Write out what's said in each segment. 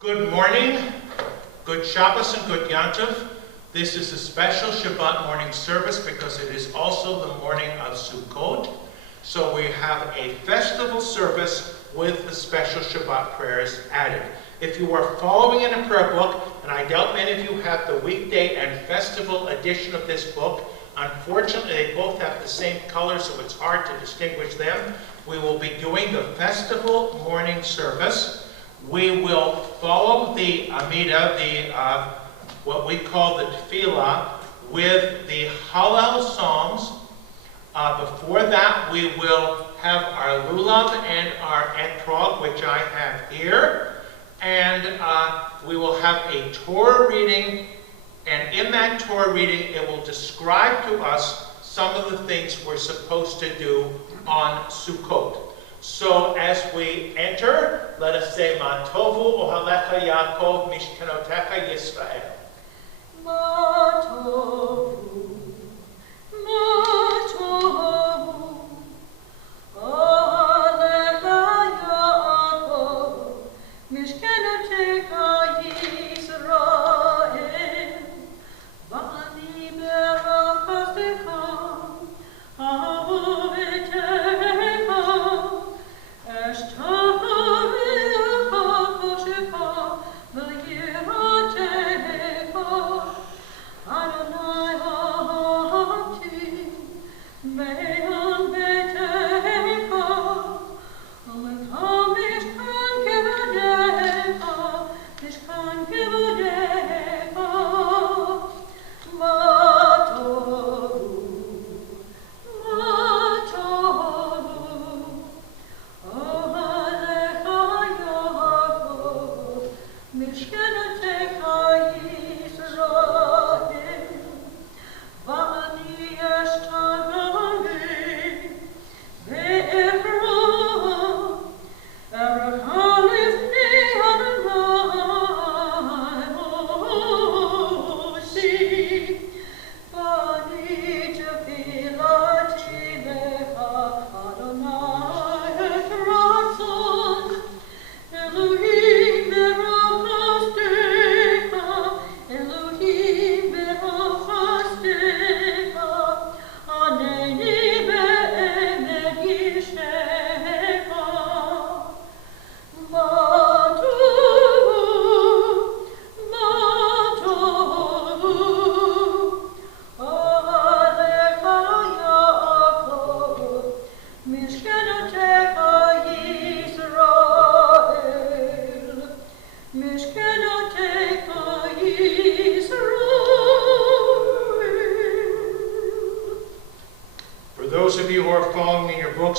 Good morning, good Shabbos and good Yantiv. This is a special Shabbat morning service because it is also the morning of Sukkot. So we have a festival service with the special Shabbat prayers added. If you are following in a prayer book, and I doubt many of you have the weekday and festival edition of this book, unfortunately they both have the same color, so it's hard to distinguish them. We will be doing the festival morning service. We will follow the Amidah, what we call the Tefillah, with the Hallel Psalms. Before that, we will have our Lulav and our Etrog, which I have here. And we will have a Torah reading. And in that Torah reading, it will describe to us some of the things we're supposed to do on Sukkot. So as we enter, let us say, Ma tovu ohalecha Yaakov mishkenotecha Yisrael. Ma tovu, ma tovu, ohalecha Yaakov mishkenotecha Yisrael. Va'ani berachastecha,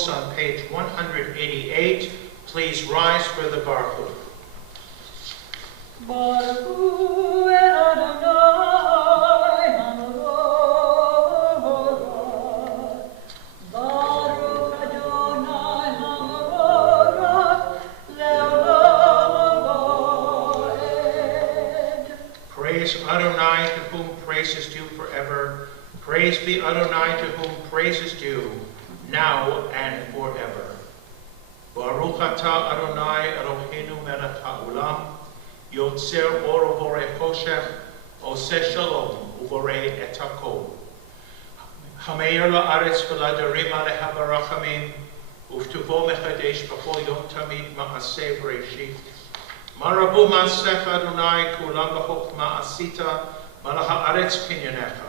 on page 188, please rise for the Baruch Hu. Baruch Hu Adonai Hamarorah. Baruch Adonai Hamarorah Le'olam Vaed. Praise Adonai, to whom praise is due forever. Praise be Adonai, to whom praise is due, now and forever. Baruch atah Adonai Eloheinu melech haolam, yotzer or uvorei choshech, oseh shalom uvorei et hakol. Hameir la'aretz v'ladarim aleha barachamim, uftuvo mechadesh b'chol yom tamid ma'aseh v'reishit. Marabu ma'asech Adonai kulam b'chokma asita, malach ha'aretz kinyanecha.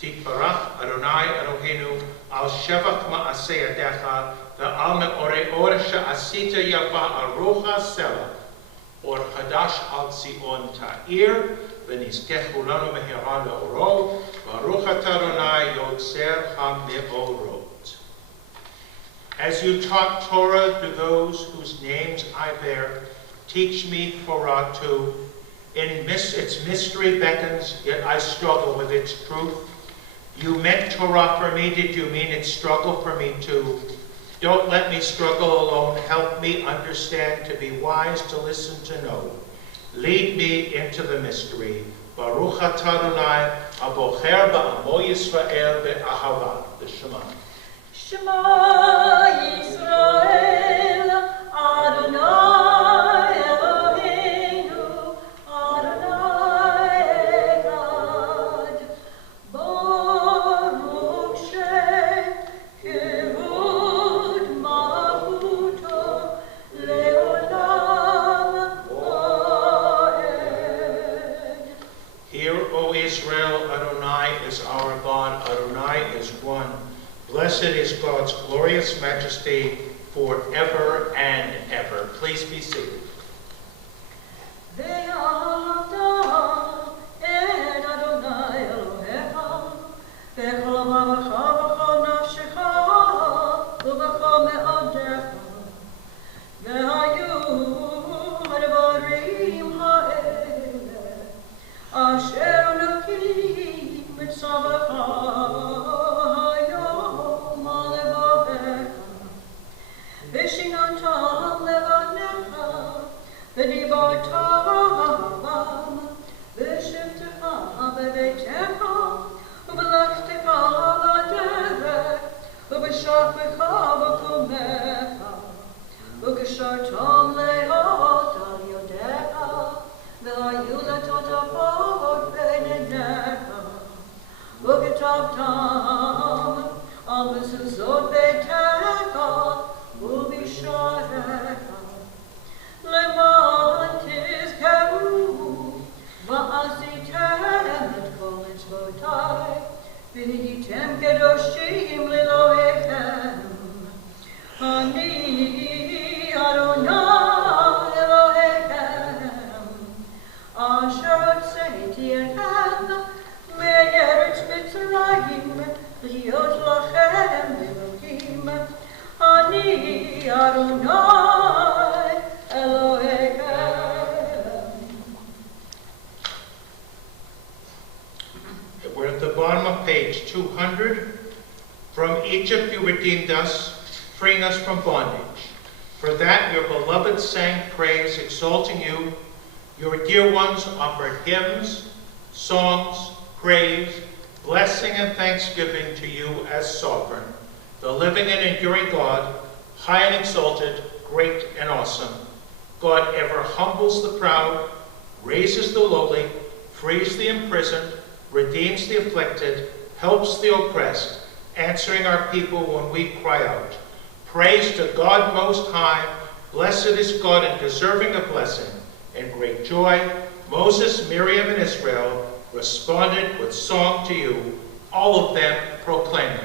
Tikbarach Adonai Eloheinu al shevach ma'aseh yadecha ve'al me'orei or she'asita yafa arucha sela or chadash al Zion ta'ir v'nizkechu lanu mehira le'oro baruch atah Adonai yotzer ha'me'orot. As you taught Torah to those whose names I bear, teach me Torah too. Its mystery beckons, yet I struggle with its truth. You meant Torah for me, did you mean its struggle for me too? Don't let me struggle alone. Help me understand, to be wise, to listen, to know. Lead me into the mystery. Baruch atah Adonai, abocher ba'amo Yisrael be'ahava. The Shema. Shema Yisrael Adonai Eloheinu Blessed is God's glorious majesty forever and ever. Please be seated. We're at the bottom of page 200. From Egypt you redeemed us, freeing us from bondage. For that your beloved sang praise, exalting you. Your dear ones offered hymns, songs, praise, blessing and thanksgiving to you as sovereign, the living and enduring God, high and exalted, great and awesome. God ever humbles the proud, raises the lowly, frees the imprisoned, redeems the afflicted, helps the oppressed, answering our people when we cry out. Praise to God Most High. Blessed is God and deserving of blessing. In great joy, Moses, Miriam, and Israel responded with song to you, all of them proclaiming.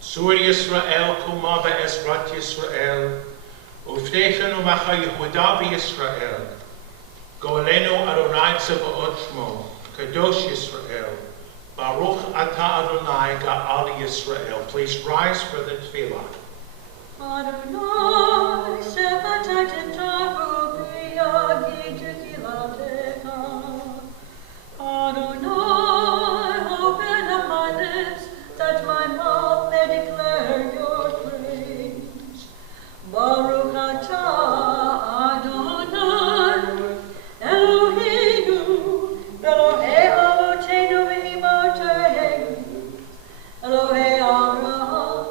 Sur Yisrael, Kuma be'ezrat Yisrael, Uftechen u'macha Yehuda v'Yisrael, Go'elenu Adonai Tzevaot Shmo, Kadosh Yisrael, Baruch Ata Adonai Ga'al Yisrael. Please rise for the tefillah. Adonai, Shabbat Tavu Priyagi Tefilatecha. Adonai, open up my lips, that my mouth may declare your praise. Baruch Atah Adonai, Eloheinu, Elohei Avotenu v'Imotenu, Elohei Avraham,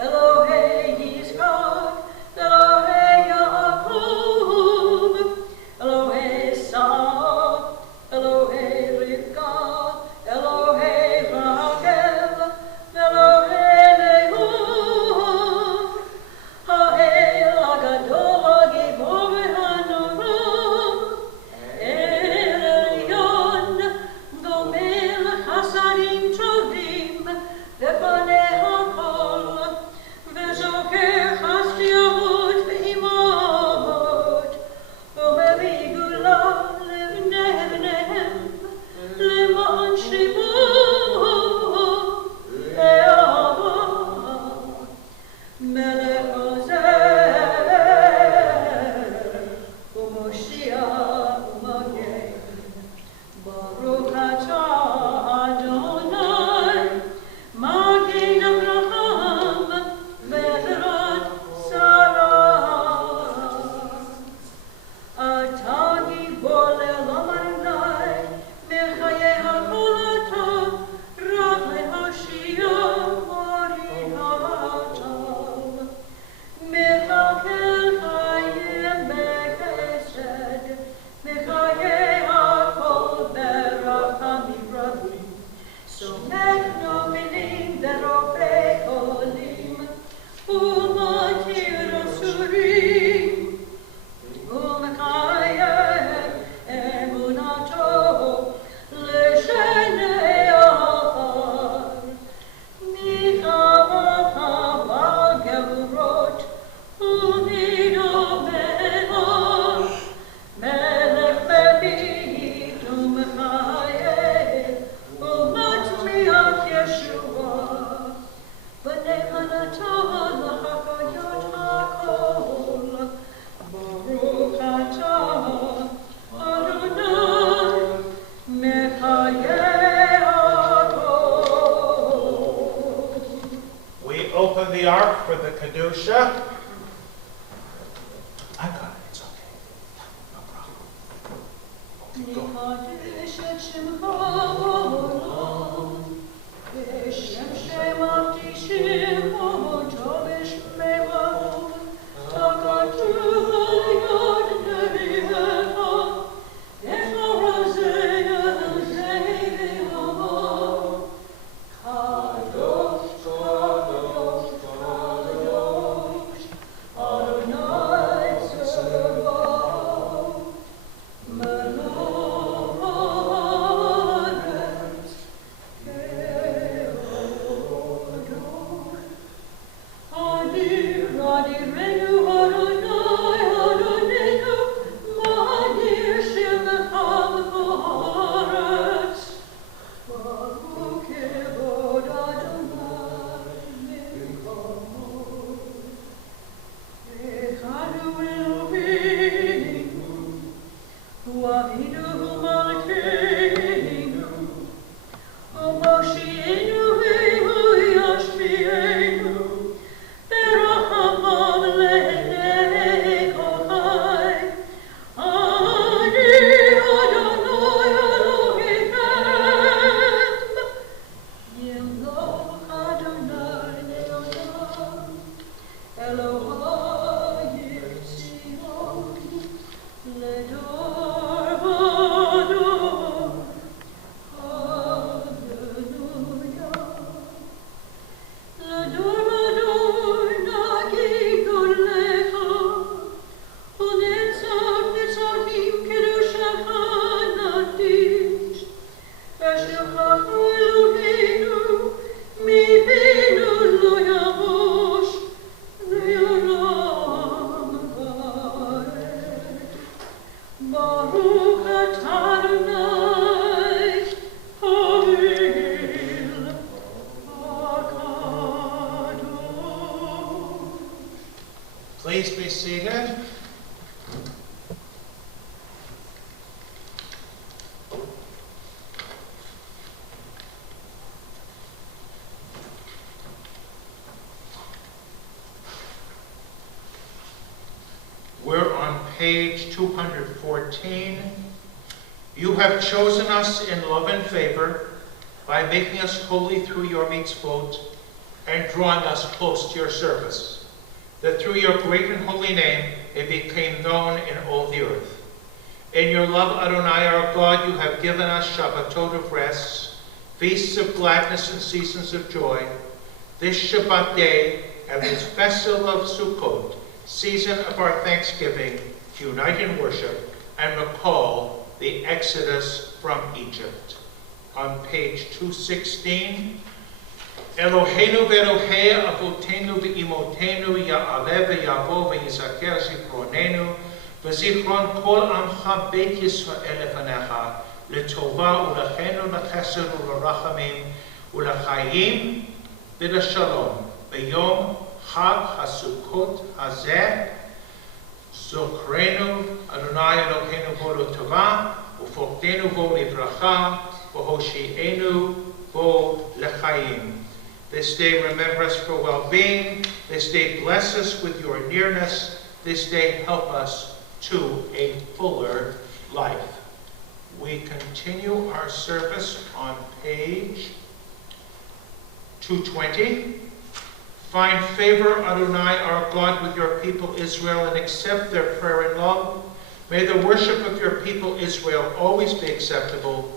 Elohei Yitzchak, Elohei Yaakov, Elohei Esau, Elohei Rivka, open the ark for the Kedusha. I got it, it's okay. No problem. Please be seated. We're on page 214. You have chosen us in love and favor by making us holy through your mitzvot and drawing us close to your service, that through your great and holy name it became known in all the earth. In your love, Adonai, our God, you have given us Shabbatot of rest, feasts of gladness and seasons of joy, this Shabbat day and this festival of Sukkot, season of our thanksgiving, to unite in worship and recall the Exodus from Egypt. On page 216, Eloheinu ve'Elohei avotenu ve'imotenu ya'aleh ve'yavo ve'yizaker zichronenu ve'zichron kol amcha beit Yisrael lefanecha letova ulechenu lechesed u'lerachamim ulechayim v'leshalom b'yom Chag HaSukkot hazeh zokrenu Adonai Eloheinu vo l'tova u'foktenu vo livracha v'hoshi'enu vo l'chayim. This day remember us for well-being. This day bless us with your nearness. This day help us to a fuller life. We continue our service on page 220. Find favor, Adonai, our God, with your people Israel and accept their prayer and love. May the worship of your people Israel always be acceptable.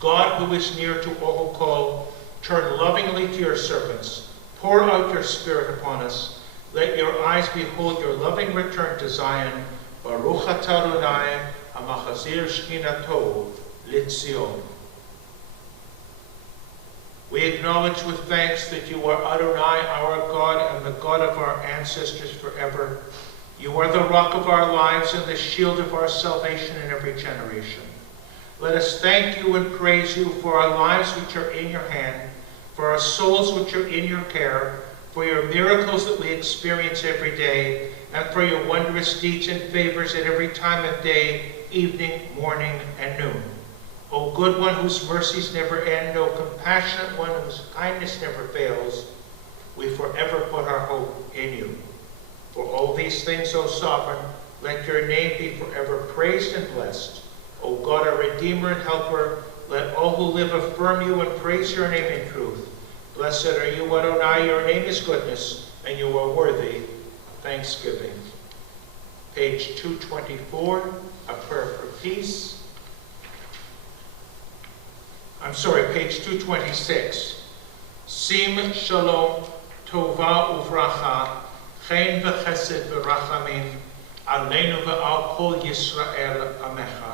God, who is near to all who call, turn lovingly to your servants. Pour out your Spirit upon us. Let your eyes behold your loving return to Zion. Baruch atah Adonai, hamachazir shchinato l'Tzion. We acknowledge with thanks that you are Adonai, our God, and the God of our ancestors forever. You are the rock of our lives and the shield of our salvation in every generation. Let us thank you and praise you for our lives which are in your hand, for our souls which are in your care, for your miracles that we experience every day, and for your wondrous deeds and favors at every time of day, evening, morning, and noon. O good one whose mercies never end, O compassionate one whose kindness never fails, we forever things, O Sovereign, let your name be forever praised and blessed. O God, our Redeemer and Helper, let all who live affirm you and praise your name in truth. Blessed are you, Adonai, your name is goodness, and you are worthy of thanksgiving. Page 224, a prayer for peace. Page 226. Sim shalom tova uvracha, chen v'chesed v'rachamim, aleinu v'al kol Yisrael amecha.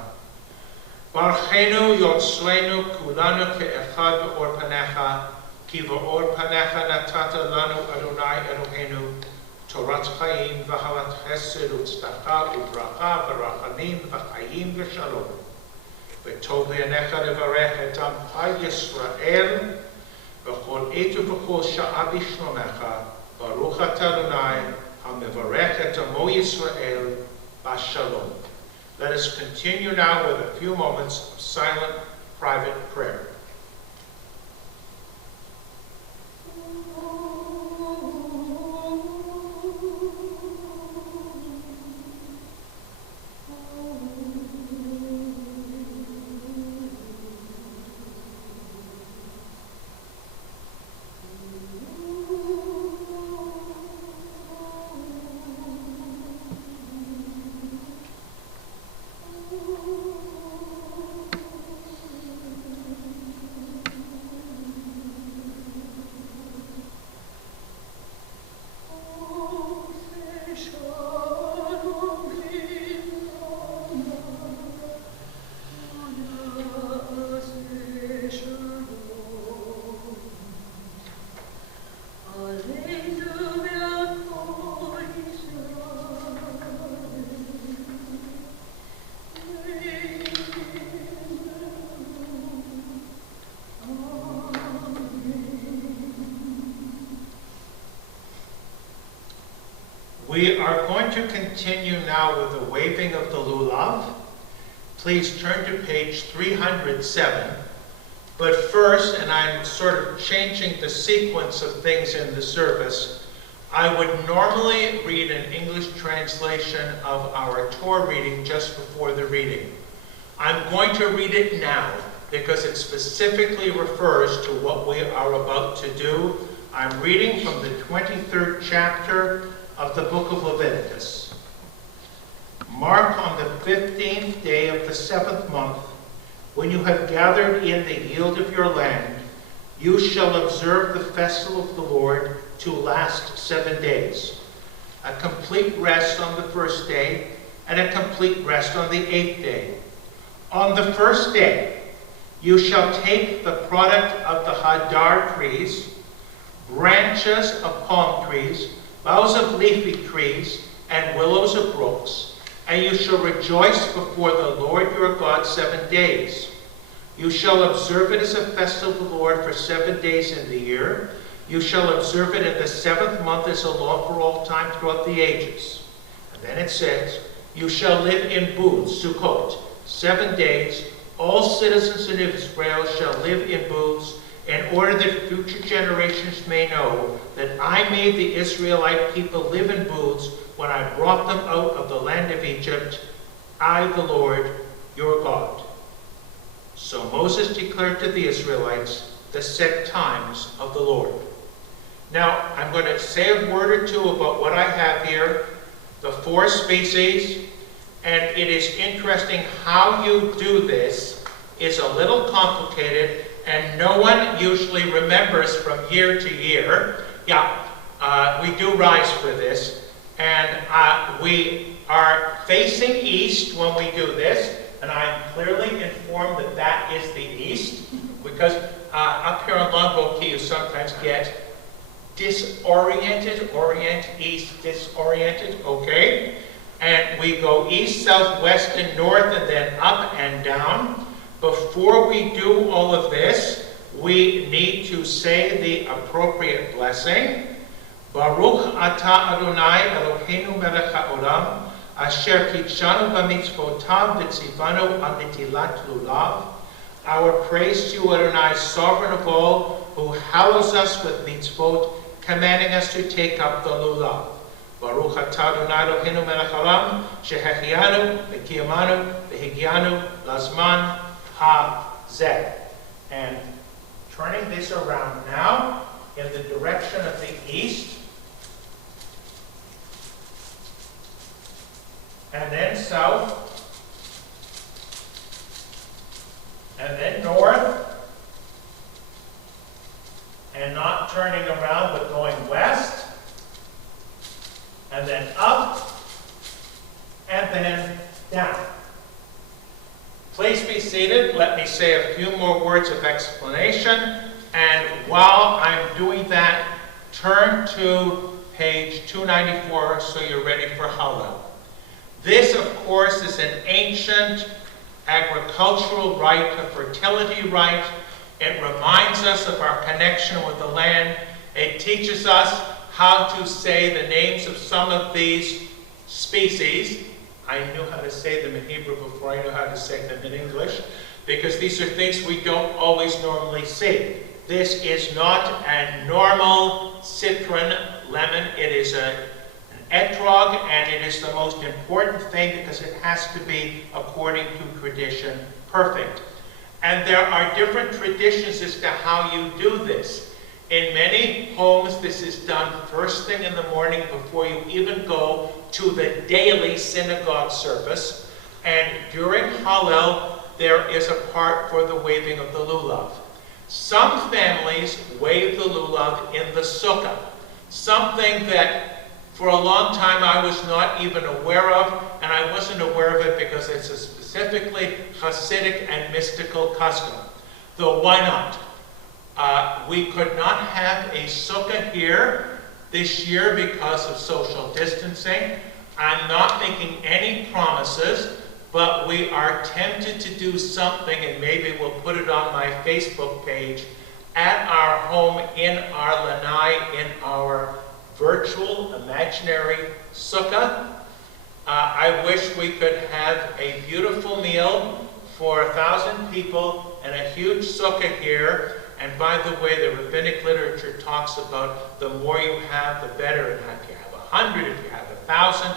Barchenu yotzleinu kulanu ke'echad v'or panecha, ki v'or panecha natata lanu Adonai Eloheinu, Torat chaim v'havat chesed u'tzdacha uvracha v'rachamim v'chayim v'shalom. V'tov le'anecha levarech et amcha Yisrael, v'chol etu v'chol sha'a b'shlomecha, baruch atah Adonai, ha'mevarech et amo Yisrael, b'shalom. Let us continue now with a few moments of silent, private prayer. We are going to continue now with the waving of the lulav. Please turn to page 307. But first, and I'm sort of changing the sequence of things in the service, I would normally read an English translation of our Torah reading just before the reading. I'm going to read it now because it specifically refers to what we are about to do. I'm reading from the 23rd chapter of the book of Leviticus. Mark on the 15th day of the 7th month, when you have gathered in the yield of your land, you shall observe the festival of the Lord to last 7 days. A complete rest on the first day, and a complete rest on the 8th day. On the first day, you shall take the product of the hadar trees, branches of palm trees, boughs of leafy trees, and willows of brooks, and you shall rejoice before the Lord your God 7 days. You shall observe it as a festival of the Lord for 7 days in the year. You shall observe it in the 7th month as a law for all time throughout the ages. And then it says, you shall live in booths, Sukkot, 7 days. All citizens of Israel shall live in booths, in order that future generations may know that I made the Israelite people live in booths when I brought them out of the land of Egypt, I, the Lord, your God. So Moses declared to the Israelites the set times of the Lord. Now, I'm going to say a word or two about what I have here, the 4 species, and it is interesting how you do this is a little complicated, and no one usually remembers from year to year. We do rise for this, and we are facing east when we do this, and I'm clearly informed that that is the east, because up here on Longboat Key you sometimes get disoriented, orient, east, disoriented, okay? And we go east, south, west, and north, and then up and down. Before we do all of this, we need to say the appropriate blessing. Baruch atah Adonai Eloheinu melech haolam, asher kitshanu b'mitzvotav v'tzivanu al netilat lulav. Our praise to you, Adonai, sovereign of all, who hallows us with mitzvot, commanding us to take up the lulav. Baruch atah Adonai Eloheinu melech haolam, shehechianu, v'kiyamanu, v'higianu, lazman hazeh. And turning this around now in the direction of the east, and then south, and then north, and not turning around but going west, and then up, and then down. Please be seated. Let me say a few more words of explanation. And while I'm doing that, turn to page 294 so you're ready for Hallel. This, of course, is an ancient agricultural rite, a fertility rite. It reminds us of our connection with the land. It teaches us how to say the names of some of these species. I knew how to say them in Hebrew before I knew how to say them in English, because these are things we don't always normally see. This is not a normal citron lemon. It is an etrog, and it is the most important thing because it has to be, according to tradition, perfect. And there are different traditions as to how you do this. In many homes, this is done first thing in the morning before you even go to the daily synagogue service. And during Hallel, there is a part for the waving of the lulav. Some families wave the lulav in the sukkah, something that for a long time I was not even aware of, and I wasn't aware of it because it's a specifically Hasidic and mystical custom. Though why not? We could not have a sukkah here this year because of social distancing. I'm not making any promises, but we are tempted to do something, and maybe we'll put it on my Facebook page, at our home in our lanai, in our virtual imaginary sukkah. I wish we could have a beautiful meal for 1,000 people and a huge sukkah here. And by the way, the rabbinic literature talks about the more you have, the better. And if you have 100, if you have 1,000,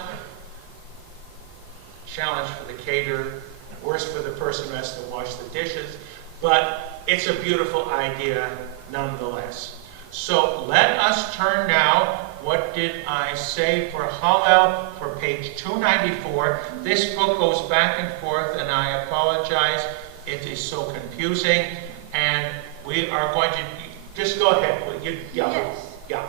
challenge for the caterer, and worse for the person who has to wash the dishes. But it's a beautiful idea nonetheless. So let us turn now. What did I say for Hallel for page 294? This book goes back and forth, and I apologize. It is so confusing. And we are going to just go ahead. Yes. Yeah.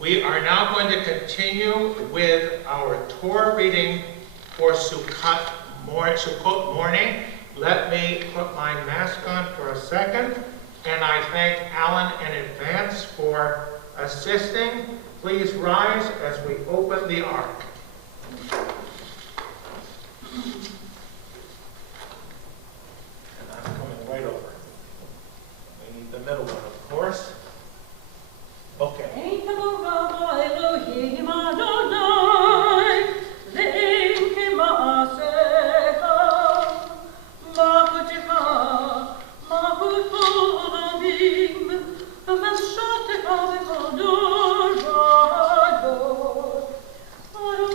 We are now going to continue with our Torah reading for Sukkot morning. Let me put my mask on for a second, and I thank Alan in advance for assisting. Please rise as we open the ark. And I'm coming right over. We need the middle one, of course. Okay. Oh,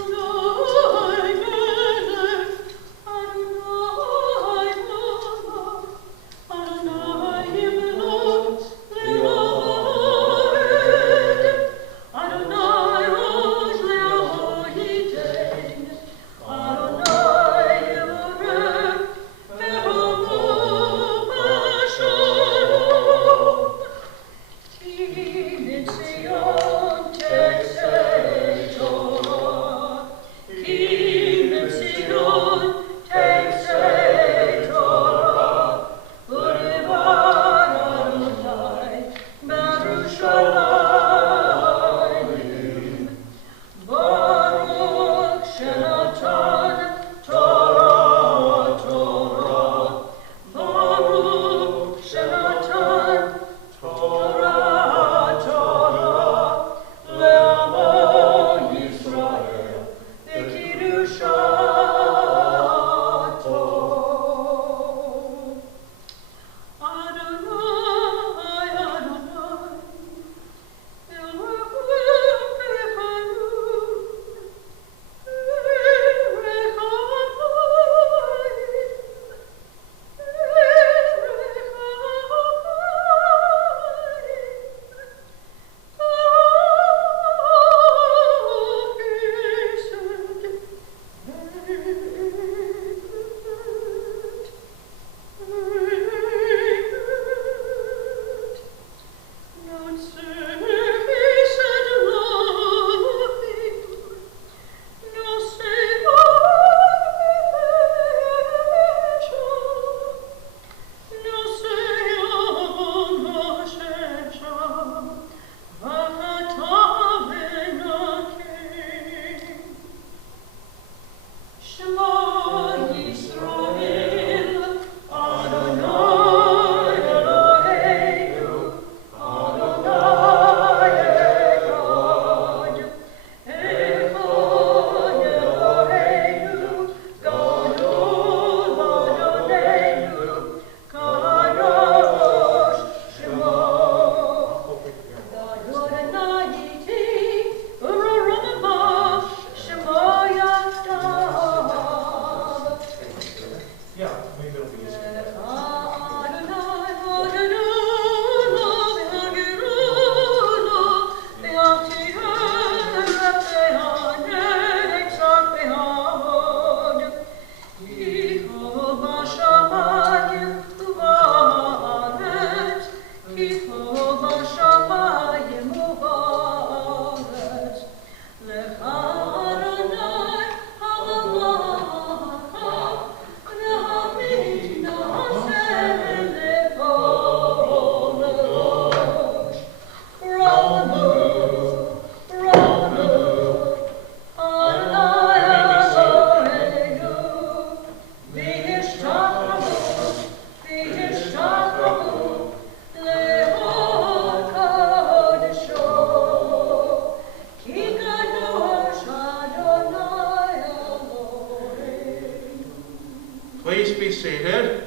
seated.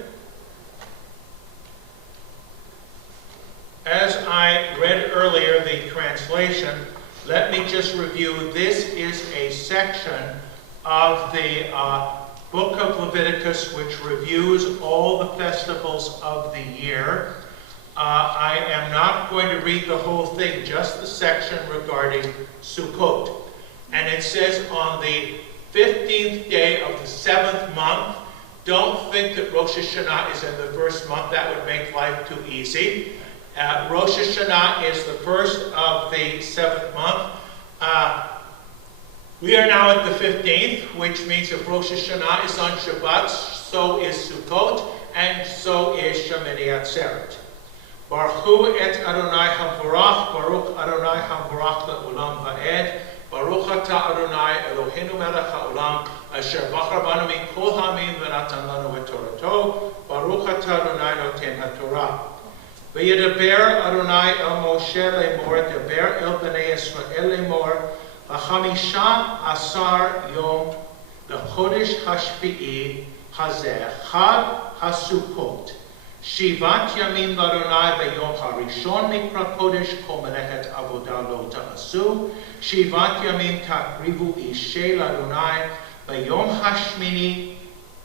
As I read earlier the translation, let me just review. This is a section of the book of Leviticus which reviews all the festivals of the year. I am not going to read the whole thing, just the section regarding Sukkot. And it says on the 15th day of the 7th month. Don't think that Rosh Hashanah is in the first month. That would make life too easy. Rosh Hashanah is the first of the 7th month. We are now at the 15th, which means if Rosh Hashanah is on Shabbat, so is Sukkot, and so is Shemini Atzeret. Baruch et Adonai HaMvorach, Baruch Adonai HaMvorach le'olam va'ed, Baruch atah Adonai Eloheinu melech ha'olam, asher bachar banu mikol ha'amim v'natan lanu et Torato, Baruch atah Adonai noten ha'torah. V'yedaber Adonai el Moshe lemor, deber el bnei Yisrael lemor, L'chamisha asar yom l'chodesh hashvi'i hazeh chag hasukot. Shivat yamim l'Adonai b'yom harishon mikra kodesh kol melechet avodah lo ta'asu. Shivat yamim takrivu ishe l'Adonai b'yom hashmini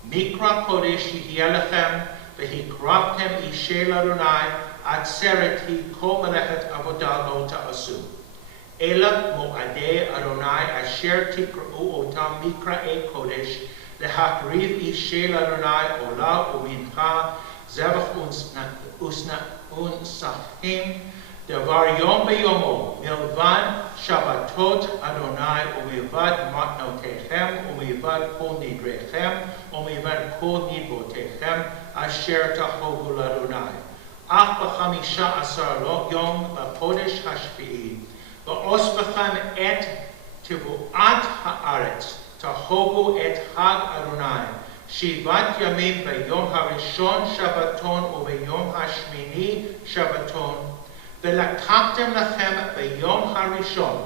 mikra kodesh yihye lechem v'hikraftem ishe l'Adonai atzeret hi kol melechet avodah lo ta'asu. Ela mo'adei Adonai asher tikra'u otam mikra'e kodesh lehakriv ishe l'Adonai ola umincha zevach unsachim davar yom beyomo milvad Shabbatot Adonai umivad matnotechem umivad kol nidrechem umivad kol nidvotechem asher tachogu l'Adonai ach b'chamisha asar yom l'chodesh hashvi'i V'osbechem et tivuat haaretz tahogu et hag Adonai shivat yamim b'yom harishon Shabbaton u'b'yom hashmini Shabbaton v'lakachtem lachem b'yom harishon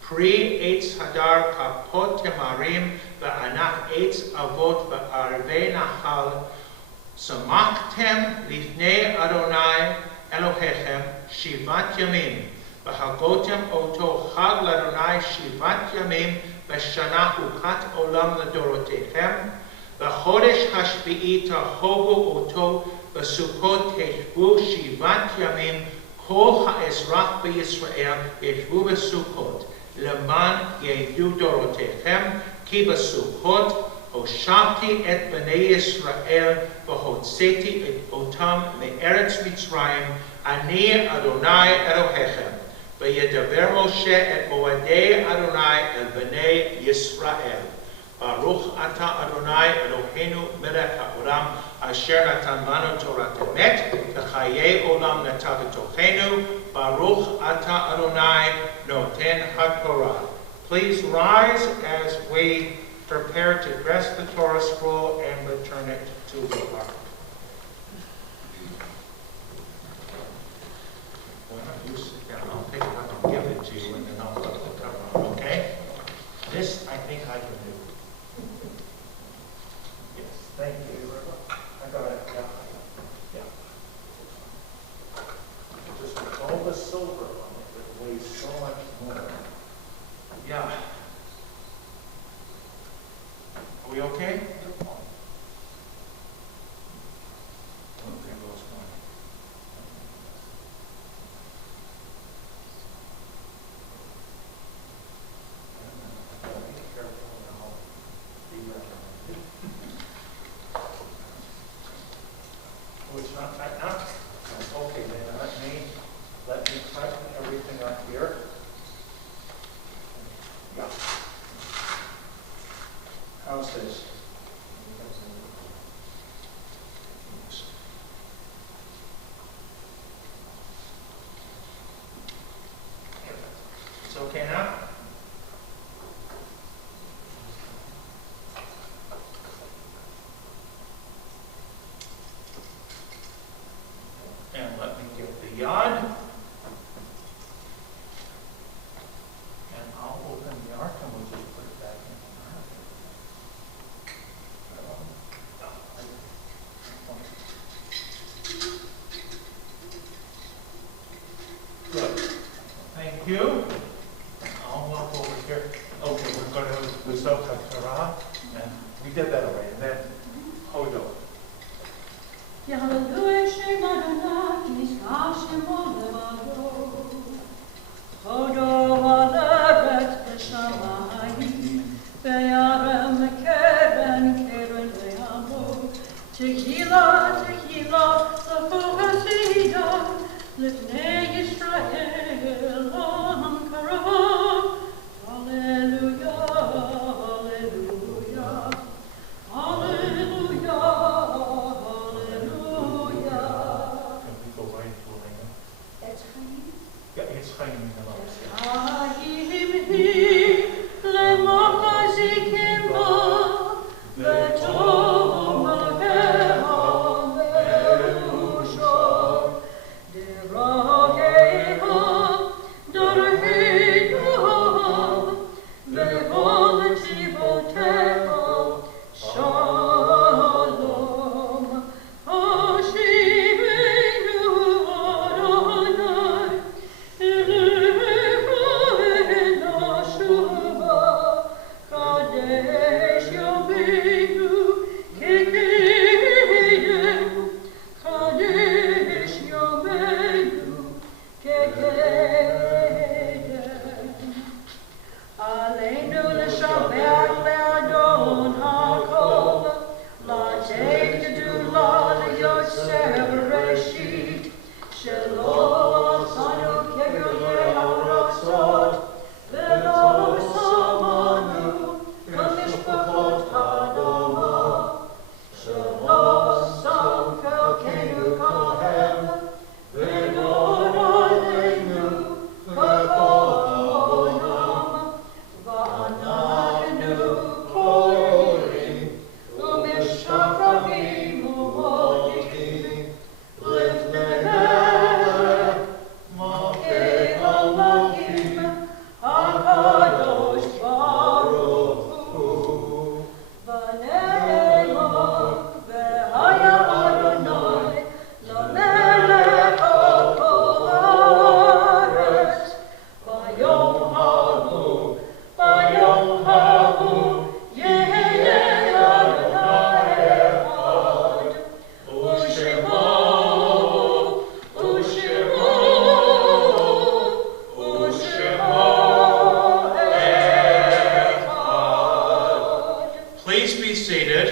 pri eitz hadar kapot temarim v'anach eitz avot v'arvei nahal samachtem lifnei Adonai Elohechem shivat yamim V'hagotem oto chag l'Adonai shivat yamim v'shana hukat olam l'dorotechem v'chodesh hashvi'i tahogu oto v'sukkot teshvu shivat yamim kol ha'ezrach b'Yisrael yeshvu v'sukkot leman yedu dorotechem ki v'sukkot hoshavti et b'nei Yisrael v'hotzeti et otam me'eretz Mitzrayim ani Adonai Elohechem V'yedaber Moshe et moadei Adonai el bnei Yisrael. Baruch atah Adonai Eloheinu melech ha'olam asher natan lanu Torat emet v'chayei olam natan b'tochenu. Baruch atah Adonai noten ha'torah. Please rise as we prepare to dress the Torah scroll and return it to the ark. Pick it up and give it to you, and then I'll put the cover on, okay? This, I think I can do. Yes, thank you. I got it, yeah. Just with all the silver on it, it weighs so much more. Yeah. Are we okay? Okay now? And let me get the yod. And I'll open the ark and we'll just put it back in the ark. Thank you. I'll walk over here. Okay, we're going to do Sukkot Torah, and we did that already. And then Hodo. Yahweh Shem Adonai, Nizkar Shemo Levado. Hodo aleret b'shamayim, ve'arem keren le'amo. Tehillah, tehillah, l'chol hasidah, l'fnei Yisrael, Olam karav. Hallelujah, hallelujah, hallelujah, hallelujah. Can we go right to Elena? That's Chaim. Yeah, it's Chaim in the house. Chaim hi lemochazikim bo, v'tom aleha me'usha, d'rogeha, d'orheha, v'hol tivotecha, shalom. Hashivenu Adonai, Kadesh Yomenu, Kekeyenu, Kadesh Yomenu, Kekeyenu. Aleinu l'shabbat le'adon ha'kol, la'tei gedula le'yosef reshit, shelo asanu kegolei ha'rasot, ve'lo samanu k'mishpachot ha'adama, shelo sam k'elkeinu kohen, ve'nor aleinu k'kohonam, va'anachnu korim, u'mishafravim u'modim, lifnei Malkei Hamakim, HaKadosh Baruch Hu. V'ne'emar, v'haya Adonai, l'melech al kol haaretz. V'yom hahu, yehyeh Adonai echad, u'shemo echad. Please be seated.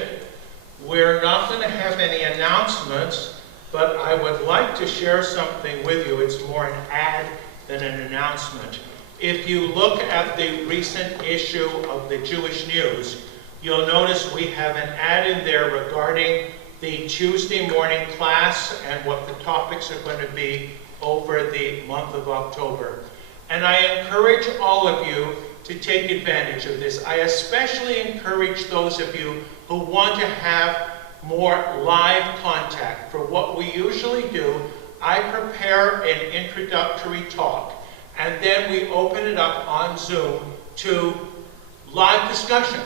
We're not going to have any announcements, but I would like to share something with you. It's more an ad than an announcement. If you look at the recent issue of the Jewish News, you'll notice we have an ad in there regarding the Tuesday morning class and what the topics are going to be over the month of October. And I encourage all of you to take advantage of this. I especially encourage those of you who want to have more live contact. For what we usually do, I prepare an introductory talk, and then we open it up on Zoom to live discussion.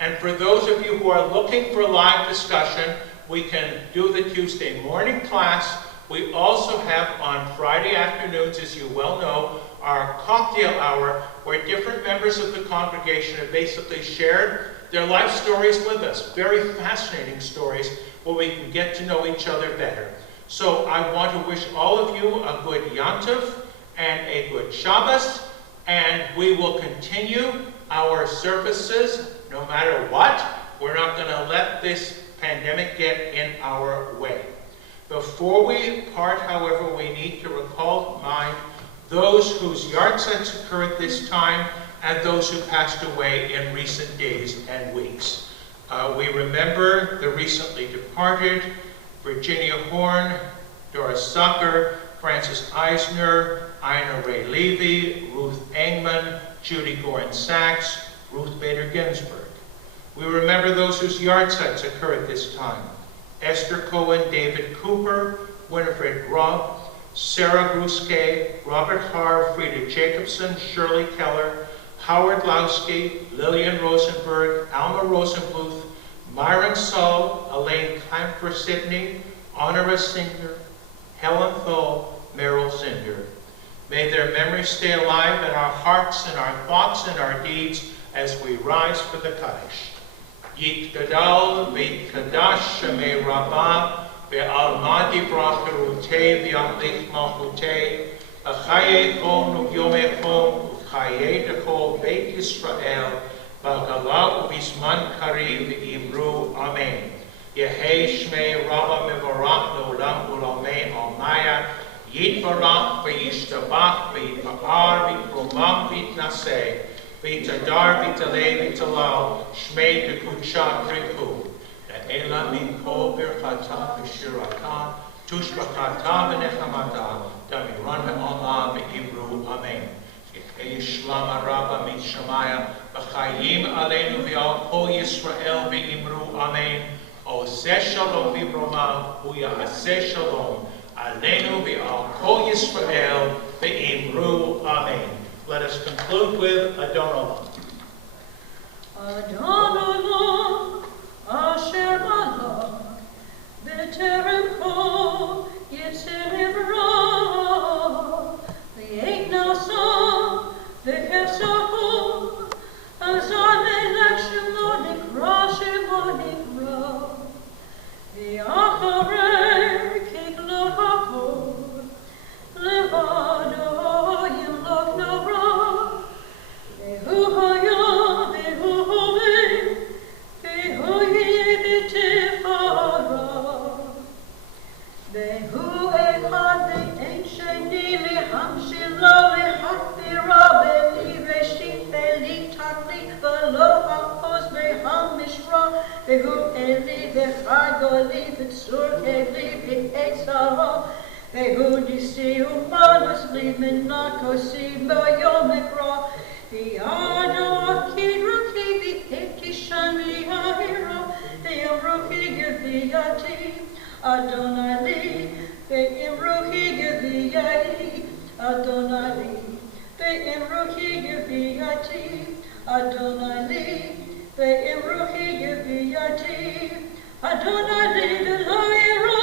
And for those of you who are looking for live discussion, we can do the Tuesday morning class. We also have on Friday afternoons, as you well know, our cocktail hour, where different members of the congregation have basically shared their life stories with us. Very fascinating stories where we can get to know each other better. So I want to wish all of you a good Yontif and a good Shabbos, and we will continue our services no matter what. We're not going to let this pandemic get in our way. Before we part, however, we need to recall to mind those whose yahrzeits occur at this time and those who passed away in recent days and weeks. We remember the recently departed Virginia Horn, Doris Zucker, Francis Eisner, Ina Ray Levy, Ruth Engman, Judy Gorin Sachs, Ruth Bader Ginsburg. We remember those whose yahrzeits occur at this time: Esther Cohen, David Cooper, Winifred Grubb, Sarah Gruske, Robert Harr, Frida Jacobson, Shirley Keller, Howard Lowsky, Lillian Rosenberg, Alma Rosenbluth, Myron Sull, Elaine Clamfer Sidney, Honora Singer, Helen Thole, Merrill Zinder. May their memories stay alive in our hearts and our thoughts and our deeds as we rise for the Kaddish. Yit Gadal V'Yit Kadash Shemei Rabbah Ve'al Divrach Cherutei V'Yamlich Malchutei Achayei Chon U'Yomei Chon U'Chayei Dechol Beit Yisrael B'Gala U'Bizman Karev V'Imru Amen. Yehei Shmei Rabbah Mevorach Le'olam U'Lamei Almaya Yitbarach V'Yishtabach V'Yitpa'ar V'Yitromam V'Yitnaseh V'Yitadar V'Yitalei V'Yitalal Shmei Dekucha Kriku E'ela Min Kol Birchata V'Shirata Tushbachata V'Nechamata Damiran Ve'olam V'Imru Amen. Yehei Shlama Rabba Mitzshamaya V'Chayim Aleinu V'Al Kol Yisrael V'Imru Amen. Oseh Shalom V'Broma U'Ya'aseh Shalom Aleinu V'Al Kol Yisrael V'Imru Amen. Let us conclude with Adon Olam. Adon Olam, Asher Malach, B'terem Kol Yitzir Nivra, V'yeit Nasa, V'chesachol, Azar Melech Shemo Nikra, Shemo Nikra, V'acharei Kiklo Hakol, Levado Yimloch Navra, Vehu Haya, Vehu Hovei, Vehu Yebitifara, Vehu Echad Ve'en Sheni Lehamshila Lehachbira Beli Reshit Beli Takli V'lo Ha'oz Ve'hamishra, Vehu Eli Ve'chagoli V'tzur Eli Ve'etzara, Vehu Nisi Umanus Li Menakosi Bayom Ekra, V'yada Akidra Ki V'etishan V'yahira, V'yamru Higir V'yati, Adonai Li, Ve'imru Higir V'yati, Adonai Li, Ve'imru Higir V'yati, Adonai Li, Ve'imru Higir V'yati, Adonai Li V'layira,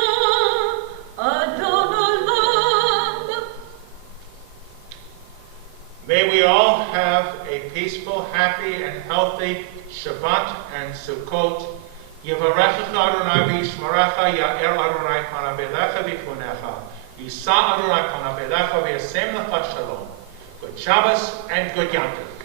Adonai Lam. May we all have a peaceful, happy, and healthy Shabbat and Sukkot. Yevarechecha Adonai v'yishmerecha, Ya'er Adonai panav elecha v'yichunecha, Yisa Adonai panav elecha v'yasem lecha shalom. Good Shabbos and good Yom Tov.